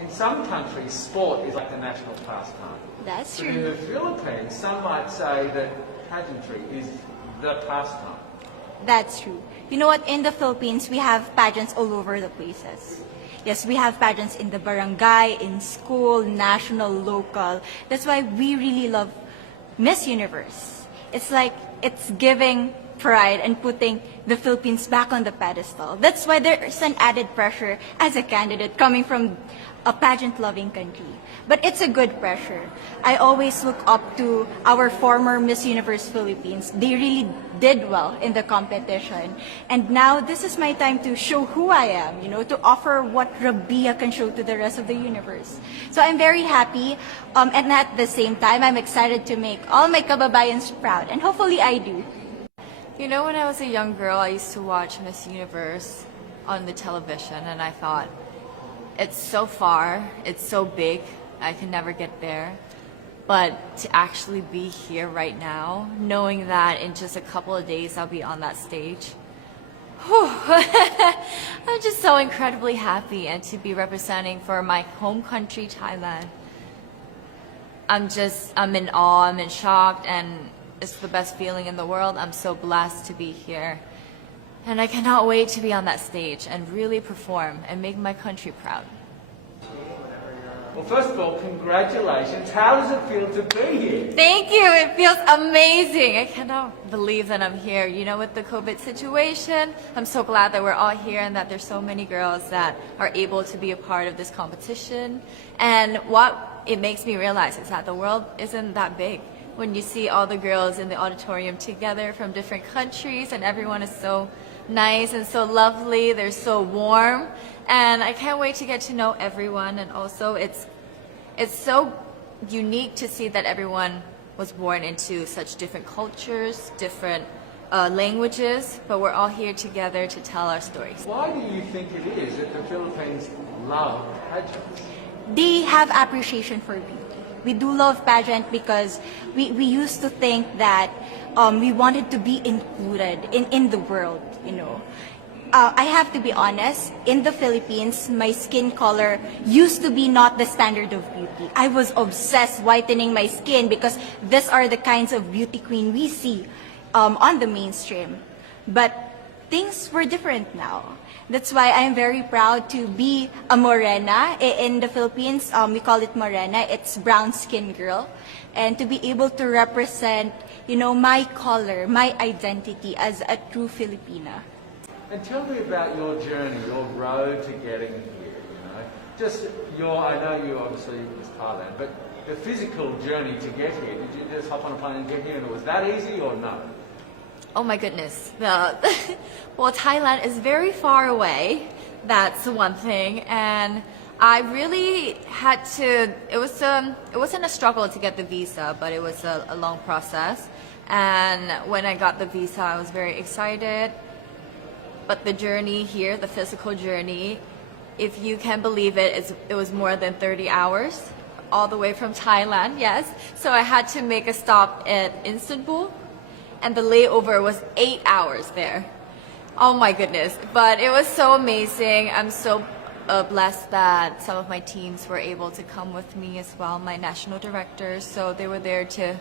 in some countries, sport is like the national pastime. That's But in true. the Philippines, some might say that pageantry is the pastime. That's true. You know what? In the Philippines, we have pageants all over the places. Yes, we have pageants in the barangay, in school, national, local. That's why we really love Miss Universe. It's like it's giving pride and putting the Philippines back on the pedestal. That's why there's an added pressure as a candidate coming from a pageant-loving country. But it's a good pressure. I always look up to our former Miss Universe Philippines. They really did well in the competition. And now this is my time to show who I am, to offer what Rabia can show to the rest of the universe. So I'm very happy, and at the same time, I'm excited to make all my kababayans proud, and hopefully I do. When I was a young girl, I used to watch Miss Universe on the television, and I thought, it's so far, it's so big, I can never get there. But to actually be here right now, knowing that in just a couple of days I'll be on that stage, I'm just so incredibly happy, and to be representing for my home country, Thailand. I'm in awe, I'm in shock, and it's the best feeling in the world. I'm so blessed to be here. And I cannot wait to be on that stage and really perform and make my country proud. Well, first of all, congratulations. How does it feel to be here? Thank you. It feels amazing. I cannot believe that I'm here. With the COVID situation, I'm so glad that we're all here and that there's so many girls that are able to be a part of this competition. And what it makes me realize is that the world isn't that big. When you see all the girls in the auditorium together from different countries, and everyone is so nice and so lovely, they're so warm, and I can't wait to get to know everyone. And also it's so unique to see that everyone was born into such different cultures, different languages, but we're all here together to tell our stories. Why do you think it is that the Philippines love pageants? They have appreciation for beauty. We do love pageant because we used to think that we wanted to be included in the world, I have to be honest, in the Philippines, my skin color used to be not the standard of beauty. I was obsessed whitening my skin because these are the kinds of beauty queen we see on the mainstream. But things were different now. That's why I'm very proud to be a morena. In the Philippines, we call it morena. It's brown skin girl. And to be able to represent, my color, my identity as a true Filipina. And tell me about your journey, your road to getting here, I know you obviously was Thailand, but the physical journey to get here, did you just hop on a plane and get here and it was that easy or no? Oh my goodness. Well, Thailand is very far away. That's one thing. And I really had to, it wasn't a struggle to get the visa, but it was a long process. And when I got the visa, I was very excited. But the journey here, the physical journey, if you can believe it, it was more than 30 hours, all the way from Thailand, yes. So I had to make a stop at Istanbul, and the layover was 8 hours there. Oh my goodness. But it was so amazing. I'm so blessed that some of my teams were able to come with me as well, my national directors. So they were there to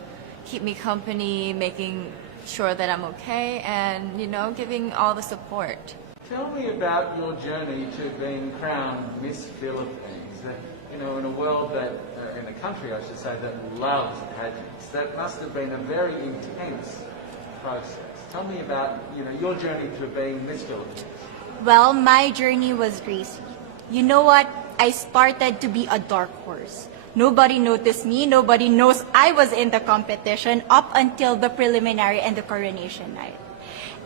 keep me company, making sure that I'm okay, and giving all the support. Tell me about your journey to being crowned Miss Philippines. In a world that, in a country I should say, that loves pageants. That must have been a very intense process. Tell me about your journey to being Miss Philippines. Well, my journey was crazy. You know what? I started to be a dark horse. Nobody noticed me. Nobody knows I was in the competition up until the preliminary and the coronation night.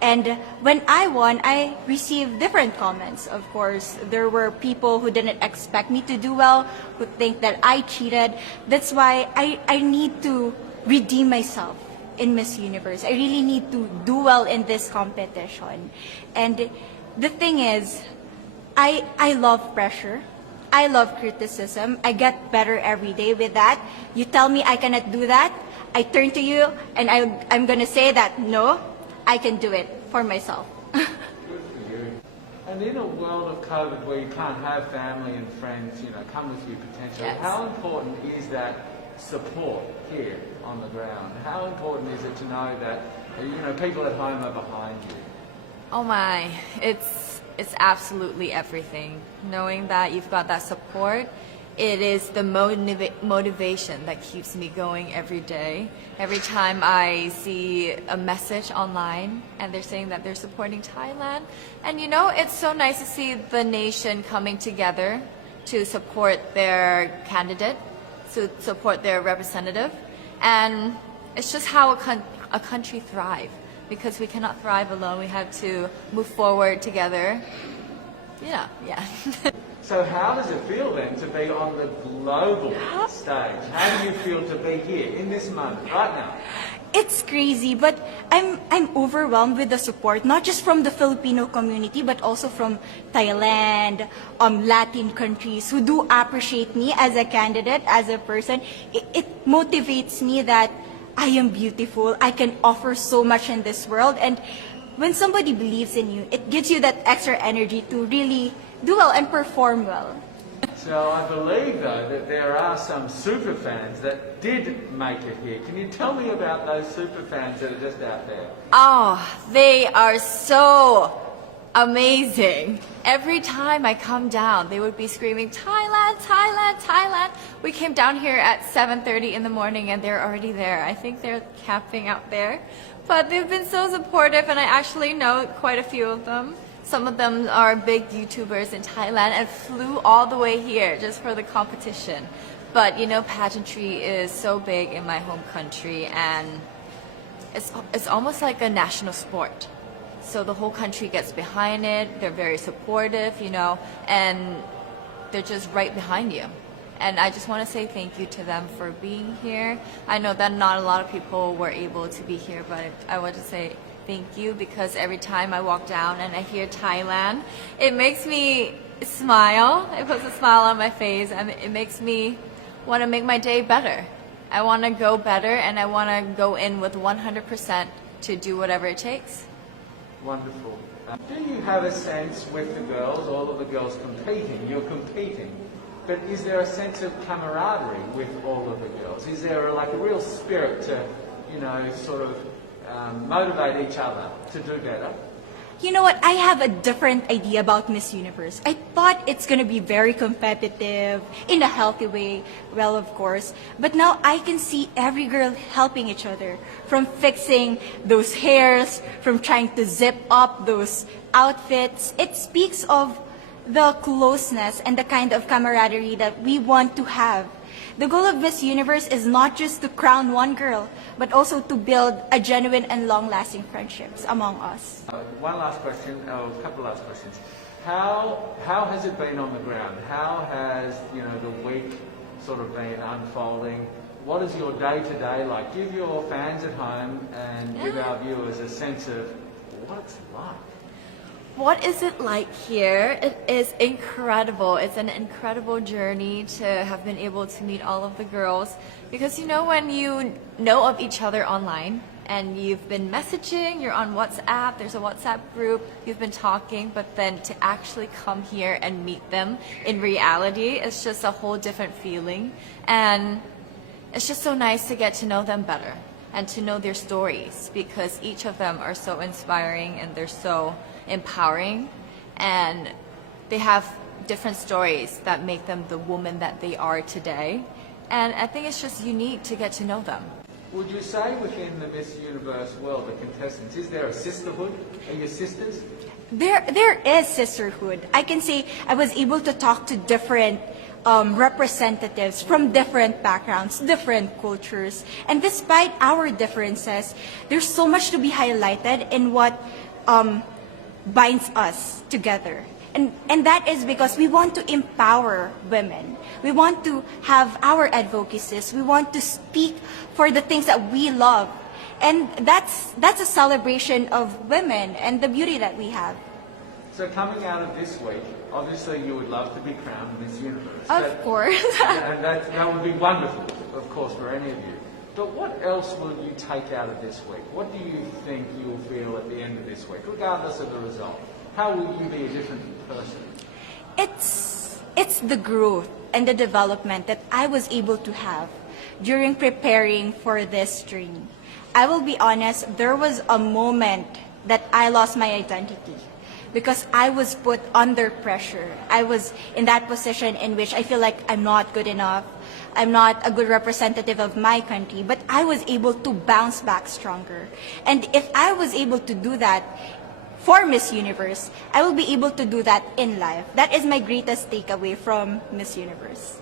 And when I won, I received different comments. Of course, there were people who didn't expect me to do well, who think that I cheated. That's why I need to redeem myself in Miss Universe. I really need to do well in this competition. And the thing is, I love pressure. I love criticism. I get better every day with that. You tell me I cannot do that, I turn to you and I'm going to say that, no, I can do it for myself. Good for you. And in a world of COVID where you can't have family and friends, come with your potential, Yes. how important is that support here on the ground? How important is it to know that, people at home are behind you? Oh my, it's absolutely everything. Knowing that you've got that support, it is the motivation that keeps me going every day. Every time I see a message online and they're saying that they're supporting Thailand, and it's so nice to see the nation coming together to support their candidate, to support their representative, and it's just how a country thrives. Because we cannot thrive alone, we have to move forward together. Yeah. So how does it feel then to be on the global stage? How do you feel to be here in this moment, right now? It's crazy, but I'm overwhelmed with the support, not just from the Filipino community, but also from Thailand, Latin countries who do appreciate me as a candidate, as a person. It motivates me that I am beautiful. I can offer so much in this world. And when somebody believes in you, it gives you that extra energy to really do well and perform well. So I believe, though, that there are some super fans that did make it here. Can you tell me about those super fans that are just out there? Oh, they are so amazing. Every time I come down, they would be screaming, Thailand, Thailand, Thailand. We came down here at 7:30 in the morning and they're already there. I think they're camping out there. But they've been so supportive and I actually know quite a few of them. Some of them are big YouTubers in Thailand and flew all the way here just for the competition. But pageantry is so big in my home country and it's almost like a national sport. So the whole country gets behind it. They're very supportive, and they're just right behind you. And I just want to say thank you to them for being here. I know that not a lot of people were able to be here, but I want to say thank you because every time I walk down and I hear Thailand, it makes me smile. It puts a smile on my face and it makes me want to make my day better. I want to go better and I want to go in with 100% to do whatever it takes. Wonderful. Do you have a sense with the girls, all of the girls competing, you're competing, but is there a sense of camaraderie with all of the girls? Is there a real spirit to, motivate each other to do better? You know what? I have a different idea about Miss Universe. I thought it's going to be very competitive in a healthy way. Well, of course. But now I can see every girl helping each other. From fixing those hairs, from trying to zip up those outfits. It speaks of the closeness and the kind of camaraderie that we want to have. The goal of Miss Universe is not just to crown one girl, but also to build a genuine and long-lasting friendships among us. One last question, a couple last questions. How has it been on the ground? How has the week sort of been unfolding? What is your day-to-day like? Give your fans at home and give our viewers a sense of what it's like. What is it like here? It is incredible. It's an incredible journey to have been able to meet all of the girls because when you know of each other online and you've been messaging, you're on WhatsApp, there's a WhatsApp group, you've been talking, but then to actually come here and meet them in reality, it's just a whole different feeling. And it's just so nice to get to know them better and to know their stories because each of them are so inspiring and they're so empowering and they have different stories that make them the woman that they are today. And I think it's just unique to get to know them. Would you say within the Miss Universe world, the contestants, is there a sisterhood? Are you sisters? There is sisterhood. I can say I was able to talk to different representatives from different backgrounds, different cultures. And despite our differences, there's so much to be highlighted in what binds us together. And that is because we want to empower women. We want to have our advocacies. We want to speak for the things that we love. And that's a celebration of women and the beauty that we have. So coming out of this week, obviously you would love to be crowned Miss Universe. Of course. And that would be wonderful, of course, for any of you. But what else will you take out of this week? What do you think you'll feel at the end of this week, regardless of the result? how will you be a different person? It's the growth and the development that I was able to have during preparing for this dream. I will be honest, there was a moment that I lost my identity because I was put under pressure. I was in that position in which I feel like I'm not good enough. I'm not a good representative of my country, but I was able to bounce back stronger. And if I was able to do that for Miss Universe, I will be able to do that in life. That is my greatest takeaway from Miss Universe.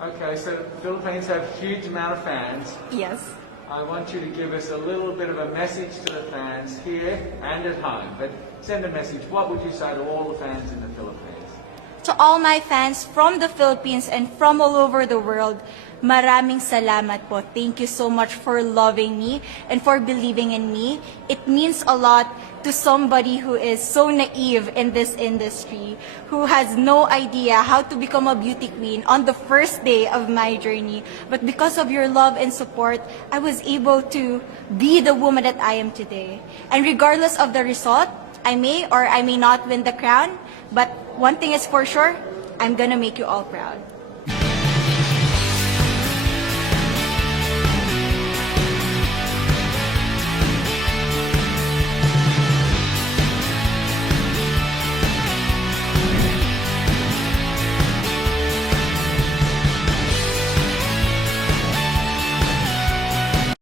Okay, so the Philippines have a huge amount of fans. Yes. I want you to give us a little bit of a message to the fans here and at home. But send a message. What would you say to all the fans in the Philippines? To all my fans from the Philippines and from all over the world, maraming salamat po. Thank you so much for loving me and for believing in me. It means a lot to somebody who is so naive in this industry, who has no idea how to become a beauty queen on the first day of my journey. But because of your love and support, I was able to be the woman that I am today. And regardless of the result, I may or I may not win the crown, but one thing is for sure, I'm gonna make you all proud.